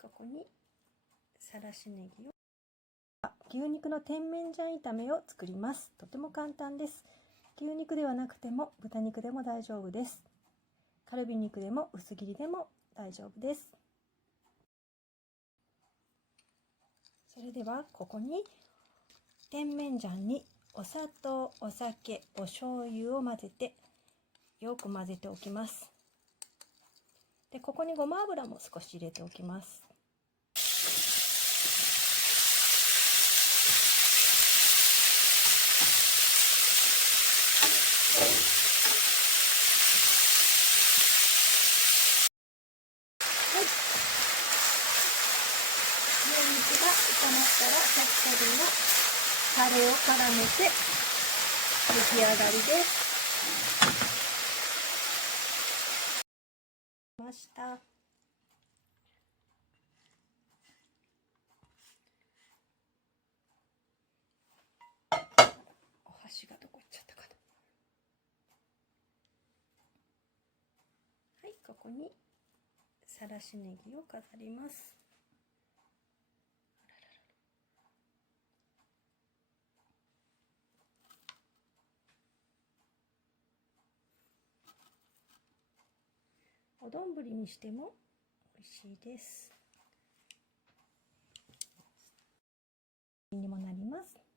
ここにさらしネギを。牛肉の甜麺醤炒めを作ります。とても簡単です。牛肉ではなくても豚肉でも大丈夫です。カルビ肉でも薄切りでも大丈夫です。それではここに甜麺醤にお砂糖、お酒、お醤油を混ぜてよく混ぜておきます。で、ここにごま油も少し入れておきます。はい。牛肉が炒まったら先ほどのタレを絡めて出来上がりです。ました。お箸がどこ行っちゃったかな。はい、ここにさらしネギを飾ります。お丼にしても美味しいです。にもなります。